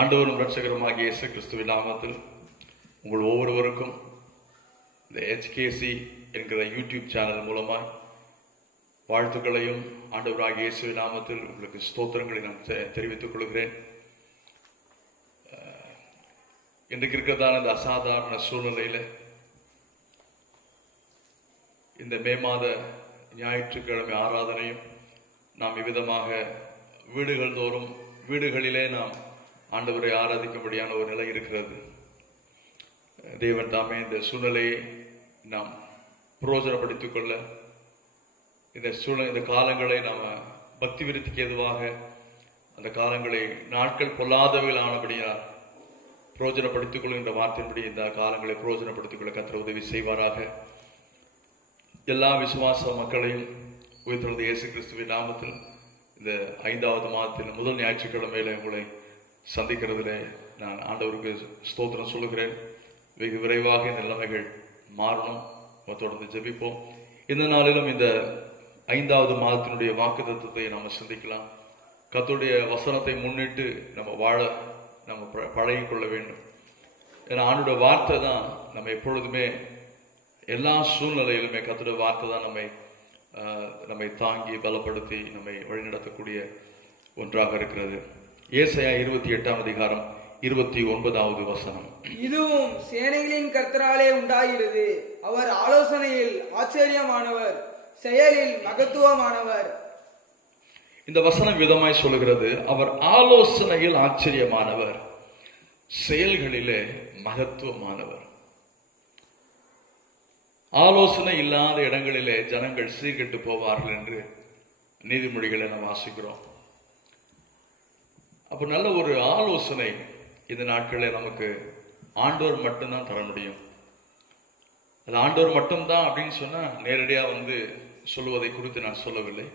ஆண்டவரும் இரட்சகருமாகிய இயேசு கிறிஸ்துவின் நாமத்தில் உங்கள் ஒவ்வொருவருக்கும் இந்த HKC என்கிற யூடியூப் சேனல் மூலமாய் வாழ்த்துக்களையும் ஆண்டவராகிய இயேசுவின் நாமத்தில் உங்களுக்கு ஸ்தோத்திரங்களை நான் தெரிவித்துக் கொள்கிறேன். இன்றைக்கு இருக்கிறதான இந்த அசாதாரண சூழ்நிலையில இந்த மே மாத ஞாயிற்றுக்கிழமை ஆராதனையும் நாம் இவ்விதமாக வீடுகள் தோறும் வீடுகளிலே நாம் ஆண்டவரை ஆராதிக்கும்படியான ஒரு நிலை இருக்கிறது. தேவன் தாமே இந்த சூழ்நிலையை நாம் பிரயோஜனப்படுத்திக் கொள்ள இந்த காலங்களை நாம் பக்தி விருத்திக்கு எதுவாக அந்த காலங்களை நாட்கள் பொல்லாதவைகள் ஆனபடியால் பிரயோஜனப்படுத்திக் கொள்கின்ற வார்த்தையின்படி இந்த காலங்களை பிரயோஜனப்படுத்திக் கொள்ள கர்த்தர் உதவி செய்வாராக. எல்லா விசுவாச மக்களையும் உயிர்த்தெழுந்த இயேசு கிறிஸ்துவின் நாமத்தில் இந்த 5வது மாதத்தின் முதல் ஞாயிற்றுக்கிழமையில உங்களை சந்திக்கிறதுல நான் ஆண்டவருக்கு ஸ்தோத்திரம் சொல்லுகிறேன். வெகு விரைவாக இந்த நிலைமைகள் மாறணும். தொடர்ந்து ஜெபிப்போம். இந்த நாளிலும் இந்த 5வது மாதத்தினுடைய வாக்குத்தத்தத்தை நாம் சிந்திக்கலாம். கர்த்தருடைய வசனத்தை முன்னிட்டு நம்ம வாழ நம்ம பழகி கொள்ள வேண்டும். ஏன்னா ஆண்டோட வார்த்தை தான் நம்ம எப்பொழுதுமே எல்லா சூழ்நிலையிலுமே கர்த்தருடைய வார்த்தை தான் நம்மை தாங்கி பலப்படுத்தி நம்மை வழிநடத்தக்கூடிய ஒன்றாக இருக்கிறது. ஏசாயா 28ஆம் அதிகாரம் 29வது வசனம். இதுவும் சேனைகளின் கர்த்தராலே உண்டாகிறது. அவர் ஆலோசனையில் ஆச்சரியமானவர், செயலில் மகத்துவமானவர். இந்த வசனம் விதமாய் சொல்லுகிறது, அவர் ஆலோசனையில் ஆச்சரியமானவர், செயல்களிலே மகத்துவமானவர். ஆலோசனை இல்லாத இடங்களிலே ஜனங்கள் சீர்கெட்டு போவார்கள் என்று நீதிமொழிகளை நாம் வாசிக்கிறோம். அப்ப நல்ல ஒரு ஆலோசனை இந்த நாட்களில் நமக்கு ஆண்டவர் மட்டும்தான் தர முடியும். அது ஆண்டவர் மட்டும்தான் அப்படின்னு சொன்னா நேரடியா சொல்லுவதை குறித்து நான் சொல்லவில்லை.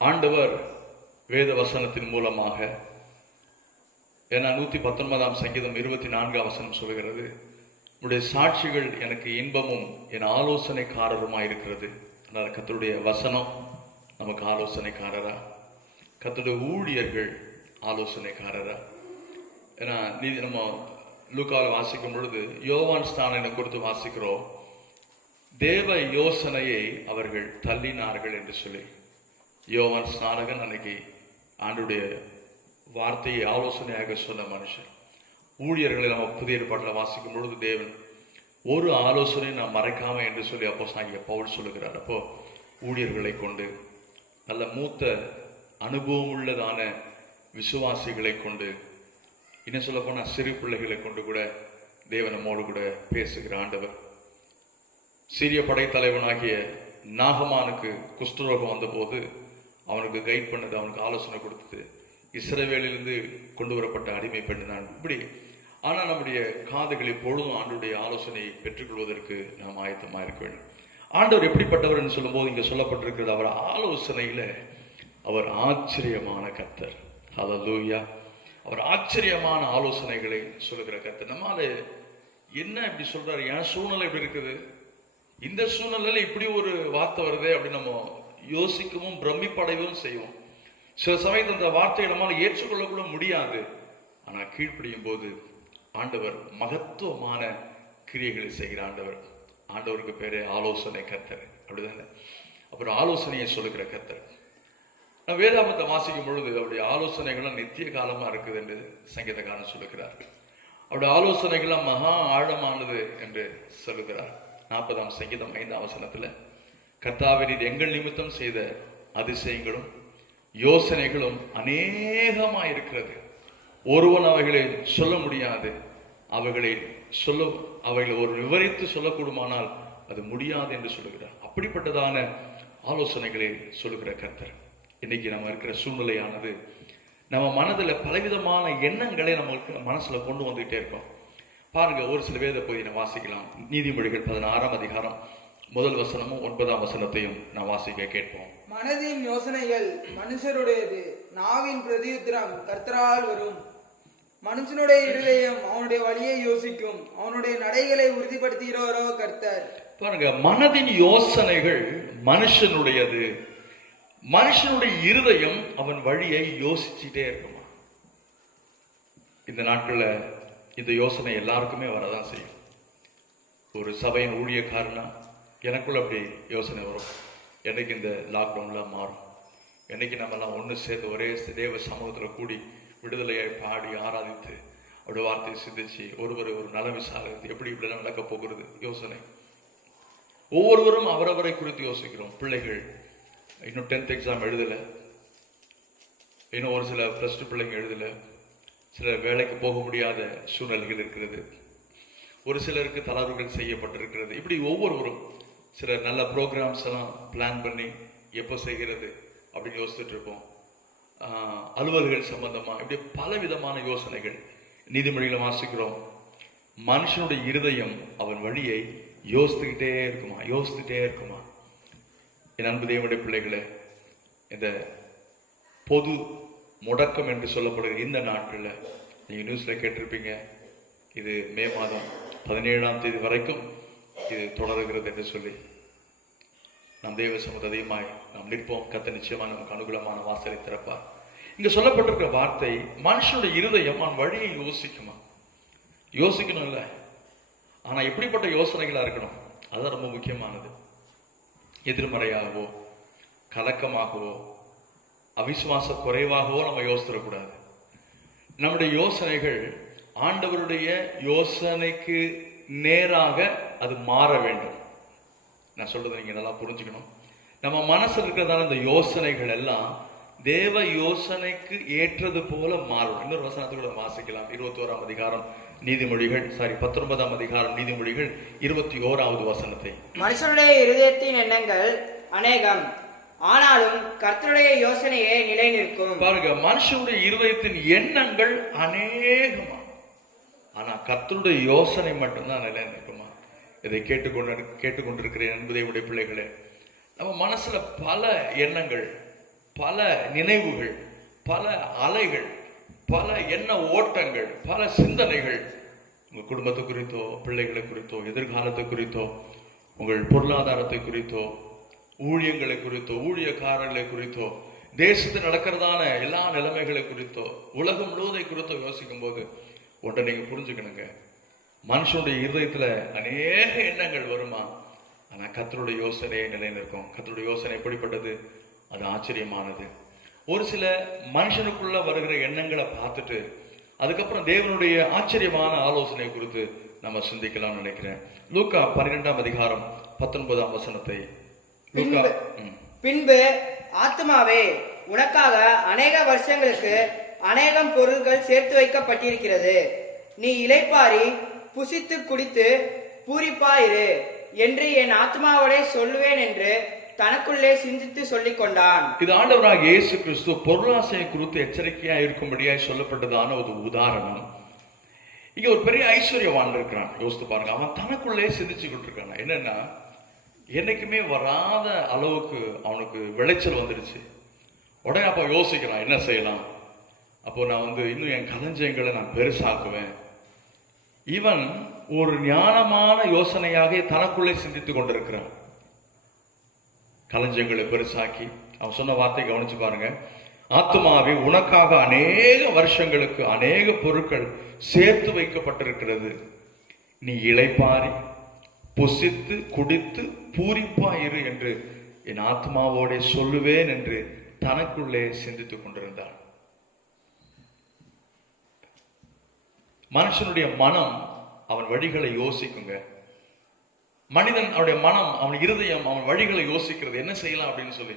ஆண்டவர் வேத வசனத்தின் மூலமாக, ஏன்னா 119ஆம் சங்கீதம் 24ஆம் வசனம் சொல்லுகிறது, உடைய சாட்சிகள் எனக்கு இன்பமும் என் ஆலோசனைக்காரருமா இருக்கிறது. அதனால் கர்த்தருடைய வசனம் நமக்கு ஆலோசனைக்காரரா, கர்த்தருடைய ஊழியர்கள் ஆலோசனைக்காரரா. ஏன்னா நம்ம லூக்காவில் வாசிக்கும் பொழுது யோவான் ஸ்நானனை குறித்து வாசிக்கிறோம், தேவ யோசனையை அவர்கள் தள்ளினார்கள் என்று சொல்லி. யோவான் ஸ்நானகன் அன்னைக்கு ஆண்டுடைய வார்த்தையை ஆலோசனையாக சொன்ன மனுஷன். ஊழியர்களை நம்ம புதிய ஏற்பாட்டில் வாசிக்கும் பொழுது தேவன் ஒரு ஆலோசனை நாம் மறைக்காம என்று சொல்லி அப்போஸ்தலனாகிய பவுல் சொல்லுகிறார். அப்போ ஊழியர்களை கொண்டு, நல்ல மூத்த அனுபவம் உள்ளதான விசுவாசிகளை கொண்டு, இன்னும் சொல்ல போனா சிறு பிள்ளைகளை கொண்டு கூட தேவன் நம்மோடு கூட பேசுகிற ஆண்டவர். சீரிய படைத்தலைவனாகிய நாகமானுக்கு குஷ்டரோகம் வந்த போது அவனுக்கு கைட் பண்ணது, அவனுக்கு ஆலோசனை கொடுத்தது இஸ்ரவேலிலிருந்து கொண்டு வரப்பட்ட அடிமை பெண் தான். இப்படி ஆனால் நம்முடைய காதுகள் எப்பொழுதும் ஆண்டவருடைய ஆலோசனையை பெற்றுக்கொள்வதற்கு நாம் ஆயத்தமாக இருக்க வேண்டும். ஆண்டவர் எப்படிப்பட்டவர் என்று சொல்லும் போது இங்க சொல்லப்பட்டிருக்கிறது, அவர் ஆலோசனையில அவர் ஆச்சரியமான கர்த்தர். ஹல்லேலூயா. அவர் ஆச்சரியமான ஆலோசனைகளை சொல்லுகிற கர்த்தர். நம்மால என்ன இப்படி சொல்றாரு, என் சூழ்நிலை இப்படி இருக்குது, இந்த சூழ்நிலையில இப்படி ஒரு வார்த்தை வருதே அப்படின்னு நம்ம யோசிக்கவும் பிரமிப்படையவும் செய்வோம். சில சமயத்தில் அந்த வார்த்தையை நம்மால் ஏற்றுக்கொள்ளக்கூட முடியாது. ஆனா கீழ்ப்படியும் போது ஆண்டவர் மகத்துவமான கிரியைகளை செய்கிற ஆண்டவர். ஆண்டவருக்கு பேரு ஆலோசனை கர்த்தர், அப்படிதானே? அப்புறம் ஆலோசனையை சொல்லுகிற கர்த்தர். வேதாமத்தை வாசிக்கும் பொழுது அவருடைய ஆலோசனைகள்லாம் நித்திய காலமா இருக்குது என்று சங்கீதக்காரன் சொல்லுகிறார். அவருடைய ஆலோசனைகள்லாம் மகா ஆழமானது என்று சொல்லுகிறார். 40ஆம் சங்கீதம் 5ஆம் வசனத்துல, கர்த்தாவின் எங்கள் நிமித்தம் செய்த அதிசயங்களும் யோசனைகளும் அநேகமாயிருக்கிறது, ஒருவன் அவைகளை சொல்ல முடியாது, அவைகளை ஒரு விவரித்து சொல்லக்கூடுமானால் அது முடியாது என்று சொல்லுகிறார். அப்படிப்பட்டதான ஆலோசனைகளை சொல்லுகிற கர்த்தர். இன்னைக்கு நம்ம இருக்கிற சூழ்நிலையானது நம்ம மனதில் பலவிதமான எண்ணங்களை நம்மளுக்கு மனசுல கொண்டு வந்துகிட்டே இருக்கோம். பாருங்க, ஒரு சில வேத பகுதியை வாசிக்கலாம். நீதிமொழிகள் 16ஆம் அதிகாரம் முதல் வசனமும் 9ஆம் வசனத்தையும் நான் வாசிக்க கேட்போம். மனதின் யோசனைகள் மனுஷருடையது, நாவின் பிரதியுத்தரம் கர்த்தரால் வரும். மனுஷனுடைய இருதயம் அவனுடைய வழியை யோசிக்கும், அவனுடைய நடைகளை உறுதிப்படுத்துகிறவரோ கர்த்தர். பாருங்க, மனதின் யோசனைகள் மனுஷனுடையது, மனுஷனுடைய இருதயம் அவன் வழியை யோசிச்சுட்டே இருக்குமா. இந்த நாட்கள்ல இந்த யோசனை எல்லாருக்குமே வரதான் செய்யும். ஒரு சபையின் ஊழியக்காரனா எனக்குள்ள அப்படி யோசனை வரும், என்னைக்கு இந்த லாக்டவுன்லாம் மாறும், என்னைக்கு நம்மலாம் ஒன்று சேர்ந்து ஒரே தேவ சமூகத்தில் கூடி விடுதலையை பாடி ஆராதித்து அவருடைய வார்த்தையை சிந்திச்சு ஒருவர் ஒரு நல விசாரித்து எப்படி இப்படிலாம் நடக்க போகிறது யோசனை. ஒவ்வொருவரும் அவரவரை குறித்து யோசிக்கிறோம். பிள்ளைகள் இன்னும் 10th எக்ஸாம் எழுதலை, இன்னும் ஒரு சில +2 பிள்ளைங்க எழுதலை, சில வேலைக்கு போக முடியாத சூழ்நிலைகள் இருக்கிறது, ஒரு சிலருக்கு தளர்வுகள் செய்யப்பட்டிருக்கிறது. இப்படி ஒவ்வொருவரும் சில நல்ல ப்ரோக்ராம்ஸ் எல்லாம் பிளான் பண்ணி எப்போ செய்கிறது அப்படின்னு யோசிச்சுட்டு இருப்போம். அலுவல்கள் சம்பந்தமா இப்படி பல விதமான யோசனைகள். நீதிமொழிகளை வாசிக்கிறோம், மனுஷனுடைய இருதயம் அவன் வழியை யோசித்துக்கிட்டே இருக்குமா. என் அன்பு தேவனுடைய பிள்ளைகளே, இந்த பொது முடக்கம் என்று சொல்லப்படுகிற இந்த நாட்களில் நீங்க நியூஸ்ல கேட்டிருப்பீங்க, இது மே மாதம் 17ஆம் தேதி வரைக்கும் இது தொடர்கிறது என்று சொல்லி. நம் தேவ சமூகத்தை அதிகமாய் நாம் நிற்போம். கர்த்தர் நிச்சயமா நமக்கு அனுகூலமான வாசலை திறப்பார். இங்க சொல்லப்பட்டிருக்கிற வார்த்தை, மனுஷனுடைய இருதயம் அவன் வழியை யோசிக்கணும் இல்ல, ஆனா எப்படிப்பட்ட யோசனைகளா இருக்கணும், அதுதான் ரொம்ப முக்கியமானது. எதிர்மறையாகவோ கலக்கமாகவோ அவிசுவாச குறைவாகவோ நம்ம யோசிச்சிடக்கூடாது. நம்முடைய யோசனைகள் ஆண்டவருடைய யோசனைக்கு நேராக அது மாற வேண்டும். நான் சொல்றதை நீங்க நல்லா புரிஞ்சுக்கணும். நம்ம மனசுல இருக்கிறதான இந்த யோசனைகள் எல்லாம் தேவ யோசனைக்கு ஏற்றது போல மாறும். இன்னொரு வசனத்துக்குள்ள வாசிக்கலாம். 21ஆம் அதிகாரம் நீதிமொழிகள் 19ஆம் அதிகாரம் நீதிமொழிகள் 21வது வசனத்தை. மனுஷனுடைய இருதயத்தின் எண்ணங்கள் அநேகம், ஆனாலும் கர்த்தருடைய யோசனையே நிலை நிற்கும். பாருங்க, மனுஷனுடைய இருதயத்தின் எண்ணங்கள் அநேகமா, ஆனா கர்த்தருடைய யோசனை மட்டும்தான் நிலை நிற்குமா? இதை கேட்டுக்கொண்டிருக்கிறேன் என்பதை பிள்ளைகளே, நம்ம மனசுல பல எண்ணங்கள், பல நினைவுகள், பல அலைகள், பல எண்ண ஓட்டங்கள், பல சிந்தனைகள், உங்க குடும்பத்தை குறித்தோ, பிள்ளைகளை குறித்தோ, எதிர்காலத்தை குறித்தோ, உங்கள் பொருளாதாரத்தை குறித்தோ, ஊழியங்களை குறித்தோ, ஊழியக்காரர்களை குறித்தோ, தேசத்தில் நடக்கிறதான எல்லா நிலைமைகளை குறித்தோ, உலகம் முழுவதை குறித்தோ யோசிக்கும் போது ஒன்றை நீங்க புரிஞ்சுக்கணுங்க, மனுஷனுடைய இருதயத்துல அநேக எண்ணங்கள் வருமா, ஆனா கர்த்தருடைய யோசனையை நிலைநிற்கும். கர்த்தருடைய யோசனை எப்படிப்பட்டது? அது ஆச்சரியமானது. ஒரு சில மனுஷனுக்குள்ள வருகிற எண்ணங்களை பார்த்துட்டு அதுக்கப்புறம் தேவனுடைய ஆச்சரியமான ஆலோசனை குறித்து நம்ம சிந்திக்கலாம்னு நினைக்கிறேன். லூக்கா 12ஆம் அதிகாரம் 19ஆம் வசனத்தை. பின்பு ஆத்துமாவே, உனக்காக அநேக வருஷங்களுக்கு அநேகம் பொருள்கள் சேர்த்து வைக்கப்பட்டிருக்கிறது, நீ இளைப்பாரி புசித்து குடித்து பூரிப்பாயிரு என்று என் ஆத்மாவோட சொல்லுவேன் என்று தனக்குள்ளே சிந்தித்து சொல்லிக் கொண்டான். இது ஆண்டவராக இயேசு கிறிஸ்து பொருளாசையை குறித்து எச்சரிக்கையா இருக்கும்படியாய் சொல்லப்பட்டதான ஒரு உதாரணம். இங்க ஒரு பெரிய ஐஸ்வர்யவான் இருக்கிறான். யோசித்து பாருங்க, அவன் தனக்குள்ளே சிந்திச்சுக்கிட்டு இருக்கான். என்னன்னா, என்னைக்குமே வராத அளவுக்கு அவனுக்கு விளைச்சல் வந்துடுச்சு. உடனே அப்ப யோசிக்கிறான், என்ன செய்யலாம்? அப்போ நான் இன்னும் என் களஞ்சியங்களை நான் பெருசாக்குவேன். இவன் ஒரு ஞானமான யோசனையாக தனக்குள்ளே சிந்தித்துக் கொண்டிருக்கிறான். களஞ்சியங்களை பெருசாக்கி அவன் சொன்ன வார்த்தை கவனிச்சு பாருங்க. ஆத்துமாவே, உனக்காக அநேக வருஷங்களுக்கு அநேக பொருட்கள் சேர்த்து வைக்கப்பட்டிருக்கிறது, நீ இளைப்பாரி புசித்து குடித்து பூரிப்பாயிரு என்று என் ஆத்மாவோட சொல்லுவேன் என்று தனக்குள்ளே சிந்தித்துக் கொண்டிருந்தான். மனுஷனுடைய மனம் அவன் வழிகளை யோசிக்குங்க. மனிதன், அவனுடைய மனம், அவன் இருதயம், அவன் வழிகளை யோசிக்கிறது, என்ன செய்யலாம் அப்படின்னு சொல்லி.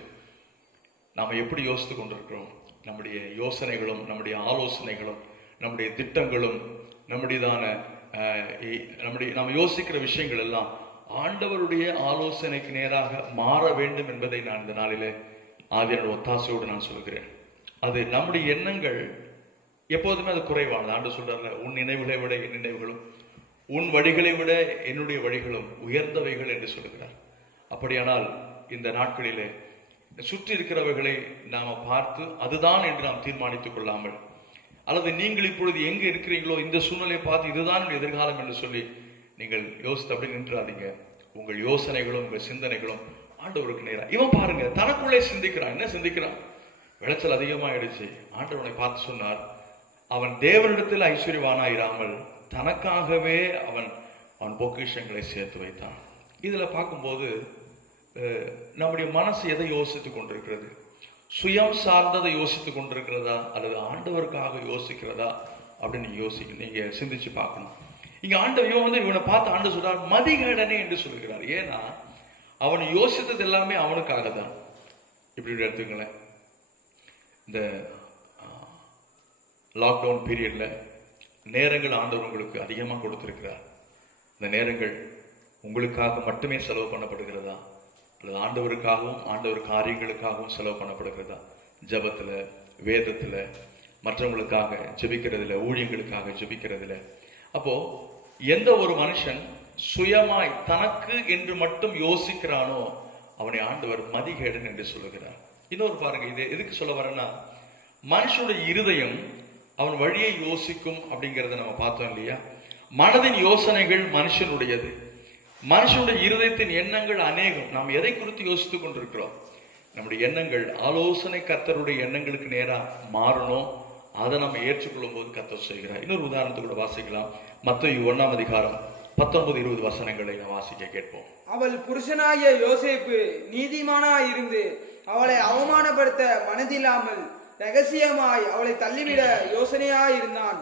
நாம எப்படி யோசித்து கொண்டிருக்கிறோம்? நம்முடைய யோசனைகளும் நம்முடைய ஆலோசனைகளும் நம்முடைய திட்டங்களும் நம்ம யோசிக்கிற விஷயங்கள் எல்லாம் ஆண்டவருடைய ஆலோசனைக்கு நேராக மாற வேண்டும் என்பதை நான் இந்த நாளிலே ஆவியானவர் ஒத்தாசையோடு நான் சொல்கிறேன். அது நம்முடைய எண்ணங்கள் எப்போதுமே அது குறைவானது. ஆண்டு சொல்றாரு, உன் நினைவுகளை விட என் நினைவுகளும், உன் வழிகளை விட என்னுடைய வழிகளும் உயர்ந்தவைகள் என்று சொல்கிறார். அப்படியானால் இந்த நாட்களிலே சுற்றி இருக்கிறவர்களை நாம பார்த்து அதுதான் என்று நாம் தீர்மானித்துக் கொள்ளாமல், அல்லது நீங்கள் இப்பொழுது எங்க இருக்கிறீங்களோ இந்த சூழ்நிலையை பார்த்து இதுதான் எதிர்காலம் என்று சொல்லி நீங்கள் யோசித்து அப்படி நின்றாதீங்க. உங்கள் யோசனைகளும் உங்கள் சிந்தனைகளும் ஆண்டவருக்கு நேரா. இவன் பாருங்க, தனக்குள்ளே சிந்திக்கிறான். என்ன சிந்திக்கிறான்? விளைச்சல் அதிகமாயிடுச்சு. ஆண்டவனை பார்த்து சொன்னார், அவன் தேவனிடத்தில் ஐஸ்வர்யவானாயிராமல் தனக்காகவே அவன் பொக்கிஷங்களை சேர்த்து வைத்தான். இதுல பார்க்கும்போது நம்முடைய மனசு எதை யோசித்துக் கொண்டிருக்கிறது? சுயம் சார்ந்ததை யோசித்துக் கொண்டிருக்கிறதா அல்லது ஆண்டவருக்காக யோசிக்கிறதா அப்படின்னு நீங்க சிந்திச்சு பார்க்கணும். இங்க ஆண்டவன் இவனை பார்த்து ஆண்டு சொல்றார் மதிகேடனே என்று சொல்கிறார். ஏன்னா அவன் யோசித்தது எல்லாமே அவனுக்காக தான். இப்படி எடுத்துங்களேன், இந்த லாக்டவுன் பீரியட்ல நேரங்கள் ஆண்டவர் உங்களுக்கு அதிகமாக கொடுத்திருக்கிறார். இந்த நேரங்கள் உங்களுக்காக மட்டுமே செலவு பண்ணப்படுகிறதா அல்லது ஆண்டவருக்காகவும் ஆண்டவர் காரியங்களுக்காகவும் செலவு பண்ணப்படுகிறதா? ஜபத்துல, வேதத்துல, மற்றவங்களுக்காக ஜெபிக்கிறதுல, ஊழியங்களுக்காக ஜெபிக்கிறதுல. அப்போ எந்த ஒரு மனுஷன் சுயமாய் தனக்கு என்று மட்டும் யோசிக்கிறானோ அவனை ஆண்டவர் மதிகேடன் என்று சொல்லுகிறார். இன்னொரு பாருங்க, இது எதுக்கு சொல்ல வரேன்னா, மனுஷனுடைய இருதயம் அவன் வழியை யோசிக்கும் அப்படிங்கிறத நம்ம பார்த்தோம் இல்லையா? மனதின் யோசனைகள் மனுஷனுடையது, மனுஷனுடைய இருதயத்தின் எண்ணங்கள் அநேகம். நாம் எதை குறித்து யோசித்துக் கொண்டிருக்கிறோம்? நம்முடைய எண்ணங்கள் ஆலோசனை கர்த்தருடைய எண்ணங்களுக்கு நேரா மாறணும். அதை நம்ம ஏற்றுக்கொள்ளும் போது கர்த்தர் செய்கிறார். இன்னொரு உதாரணத்தை கூட வாசிக்கலாம். மத்தேயு 1ஆம் அதிகாரம் 19-20 வசனங்களை நான் வாசிக்க கேட்போம். அவள் புருஷனாகிய யோசேப்பு நீதிமானாய் இருந்து அவளை அவமானப்படுத்த மனதில்லாமல் ரகசியமாய் அவளை தள்ளிவிட யோசனையாய் இருந்தான்.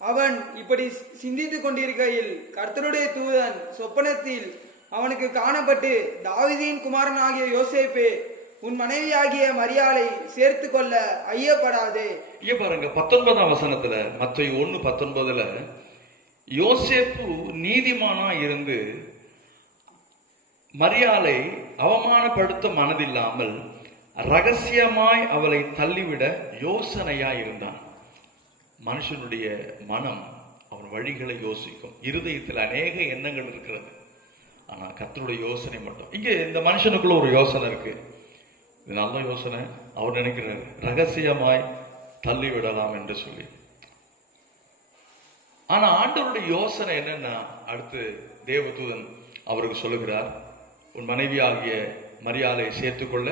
அவன் இப்படி சிந்தித்துக் கொண்டிருக்கையில் கர்த்தருடைய தூதன் சொப்பனத்தில் அவனுக்கு காணப்பட்டு, தாவீதின் குமாரனாகிய யோசேப்பே, உன் மனைவியாகிய மரியாளை சேர்த்து கொள்ள ஐயப்படாதே. இங்க பாருங்க, 19ஆம் வசனத்துல, மத்தேயு 1:19, யோசேப்பு நீதிமானா இருந்து மரியாளை அவமானப்படுத்த மனதில்லாமல் ரகசியமாய் அவளை தள்ளிவிட யோசனையாய் இருந்தான். மனுஷனுடைய மனம் அவன் வழிகளை யோசிக்கும். இருதயத்தில் அநேக எண்ணங்கள் இருக்கிறது, ஆனா கர்த்தருடைய யோசனை மட்டும். இங்க இந்த மனுஷனுக்குள்ள ஒரு யோசனை இருக்கு, இது நல்ல யோசனை. அவர் நினைக்கிறார் ரகசியமாய் தள்ளி விடலாம் என்று சொல்லி. ஆனா ஆண்டவருடைய யோசனை என்னன்னா, அடுத்து தேவதூதன் அவருக்கு சொல்லுகிறார், உன் மனைவி ஆகிய மரியாளை சேர்த்துக்கொள்ள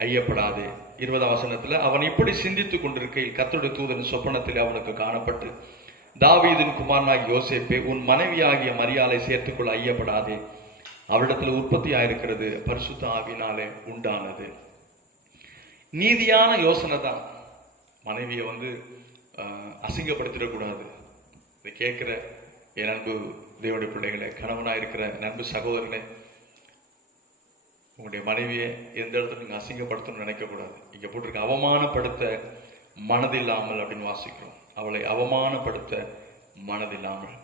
ஐயப்படாதே. 20ஆம் வசனத்துல, அவன் இப்படி சிந்தித்துக் கொண்டிருக்கையில் கர்த்தருடைய தூதன் சொப்பனத்தில் அவனுக்கு காணப்பட்டு, தாவீதின் குமாரனாகிய யோசேப்பே, உன் மனைவி ஆகிய மரியாளை சேர்த்துக்கொள்ள ஐயப்படாதே, அவரிடத்துல உற்பத்தி ஆயிருக்கிறது பரிசுத்த ஆவியினாலே உண்டானது. நீதியான யோசனை தான். மனைவியை அசிங்கப்படுத்திடக்கூடாது. இதை கேட்கிற என் அன்பு தேவனுடைய பிள்ளைகளே, கணவனா இருக்கிற நண்பு சகோதரனே, உங்களுடைய மனைவியை எந்த இடத்துல நீங்க அசிங்கப்படுத்தணும்னு நினைக்கக்கூடாது. இங்க போட்டிருக்க அவமானப்படுத்த மனதில்லாமல் அப்படின்னு வாசிக்கிறோம். அவளை அவமானப்படுத்த மனதில்லாமல்.